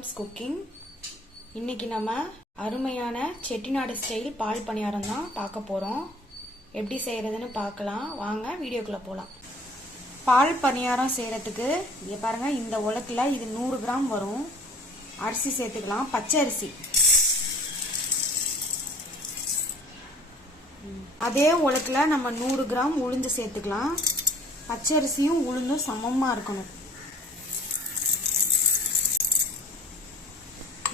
Welcomes cooking. இன்னைக்கு நம்ம அருமையான செட்டிநாடு ஸ்டைல் பால் பணியாரம் தான் பார்க்க போறோம். எப்படி செய்யறதுன்னு பார்க்கலாம் வாங்க, வீடியோக்குள்ள போலாம். பால் பணியாரம் செய்யறதுக்கு இங்க பாருங்க, இந்த உலக்குல இது 100 கிராம் வரும். அரிசி சேர்த்துக்கலாம், பச்சை அரிசி. அதே உலக்குல நம்ம 100 கிராம் உளுந்து சேர்த்துக்கலாம். பச்சை அரிசியும் உளுந்தும் சமமா இருக்கணும்.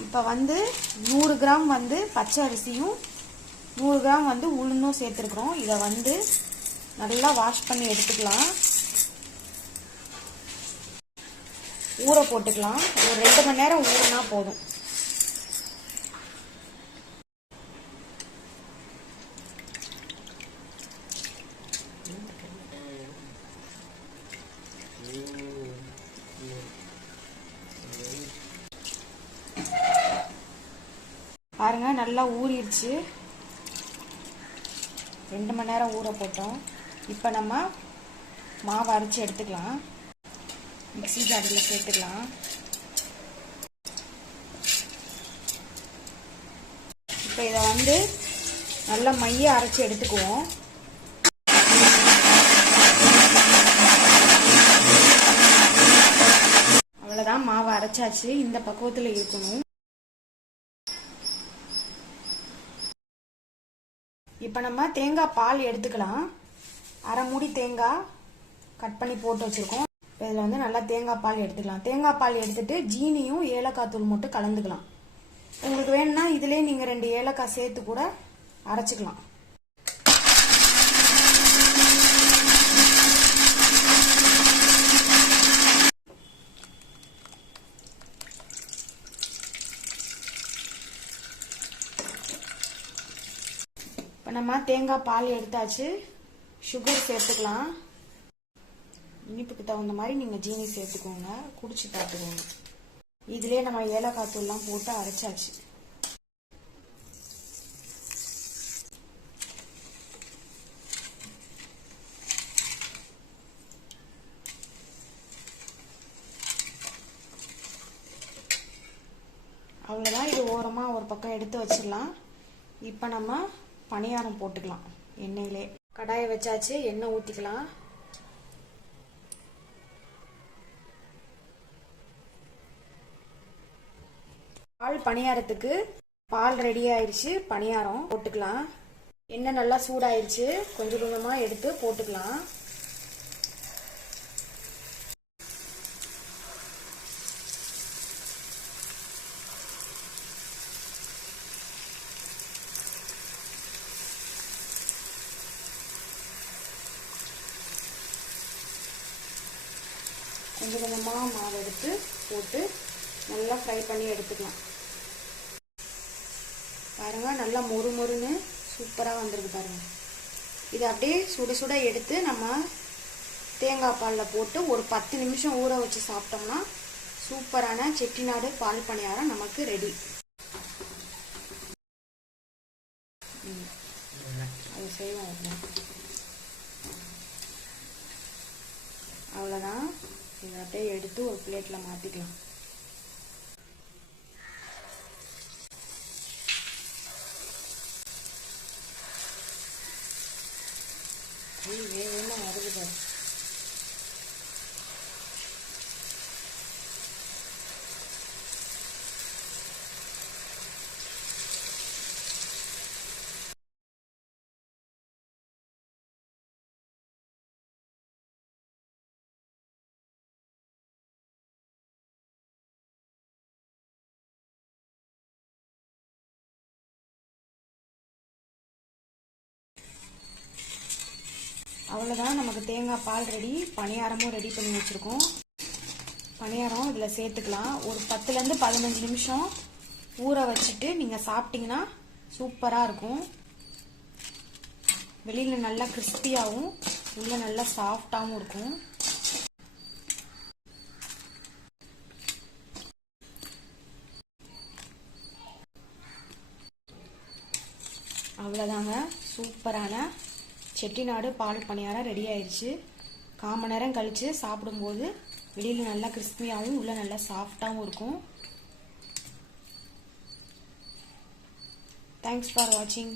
இப்போ 100 கிராம் பச்சை அரிசியும் 100 கிராம் உளுந்தும் சேர்த்துருக்குறோம். இதை நல்லா வாஷ் பண்ணி எடுத்துக்கலாம். ஊற போட்டுக்கலாம். ஒரு 2 மணி நேரம் ஊறினா போதும். பாருங்க, நல்லா ஊறிடுச்சு. 2 மணி நேரம் ஊற போட்டோம். இப்போ நம்ம மாவு அரைச்சி எடுத்துக்கலாம். மிக்ஸி ஜாரில் சேர்த்துக்கலாம். இப்போ இதை நல்லா மைய அரைச்சி எடுத்துக்குவோம். அவ்வளோதான், மாவு அரைச்சாச்சு. இந்த பக்குவத்தில் இருக்கணும். இப்போ நம்ம தேங்காய் பால் எடுத்துக்கலாம். அரை மூடி தேங்காய் கட் பண்ணி போட்டு வச்சிருக்கோம். இதில் நல்லா தேங்காய் பால் எடுத்துக்கலாம். தேங்காய் பால் எடுத்துட்டு ஜீனியும் ஏலக்காய் தூள் மட்டும் கலந்துக்கலாம். உங்களுக்கு வேணும்னா இதுலேயே நீங்கள் 2 ஏலக்காய் சேர்த்து கூட அரைச்சிக்கலாம். இப்போ நம்ம தேங்காய் பால் எடுத்தாச்சு. சுகர் சேர்த்துக்கலாம். இனிப்புக்கு தகுந்த மாதிரி நீங்கள் ஜீனி சேர்த்துக்கோங்க, குடிச்சு பார்த்துக்கோங்க. இதுலேயே நம்ம ஏலக்காய் தூள்லாம் போட்டு அரைச்சாச்சு. அவ்வளோதான். இது ஓரமாக ஒரு பக்கம் எடுத்து வச்சிடலாம். இப்போ நம்ம பணியாரம் போட்டுக்கலாம். எண்ணெயிலே கடாயை வச்சாச்சு. எண்ணெய் ஊற்றிக்கலாம். பால் பணியாரத்துக்கு பால் ரெடி ஆயிடுச்சு. பணியாரம் போட்டுக்கலாம். எண்ணெய் நல்லா சூடாயிருச்சு. கொஞ்சம் கொஞ்சமாக எடுத்து போட்டுக்கலாம். கொஞ்சம் கொஞ்சமாக மாவு எடுத்து போட்டு நல்லா ஃப்ரை பண்ணி எடுத்துக்கலாம். பாருங்க, நல்லா மொறு மொறுன்னு சூப்பராக வந்திருக்கு பாருங்க. இதை அப்படியே சுட சுட எடுத்து நம்ம தேங்காய் பாலில் போட்டு ஒரு 10 நிமிஷம் ஊற வச்சு சாப்பிட்டோம்னா சூப்பரான செட்டிநாடு பால் பணியாரம் நமக்கு ரெடி. அது செய்வோம். அவ்வளோதான். இதை அப்படியே எடுத்து ஒரு பிளேட்டில் மாற்றிக்கலாம். வேகமாக வருது பாரு. அவ்வளோதான், நமக்கு தேங்காய் பால் ரெடி. பணியாரமும் ரெடி பண்ணி வச்சுருக்கோம். பணியாரம் இதில் சேர்த்துக்கலாம். ஒரு 10லேருந்து 15 நிமிஷம் ஊற வச்சுட்டு நீங்கள் சாப்பிட்டீங்கன்னா சூப்பராக இருக்கும். வெளியில் நல்லா கிறிஸ்பியாகவும் உள்ளே நல்லா சாஃப்டாகவும் இருக்கும். அவ்வளோதாங்க, சூப்பரான செட்டிநாடு பால் பணியாரம் ரெடி ஆயிடுச்சு. 1/4 மணி நேரம் கழிச்சு சாப்பிடும்போது வெளியில் நல்லா கிறிஸ்பியாகவும் உள்ள நல்லா சாஃப்டாகவும் இருக்கும். தேங்க்ஸ் ஃபார் வாட்சிங்.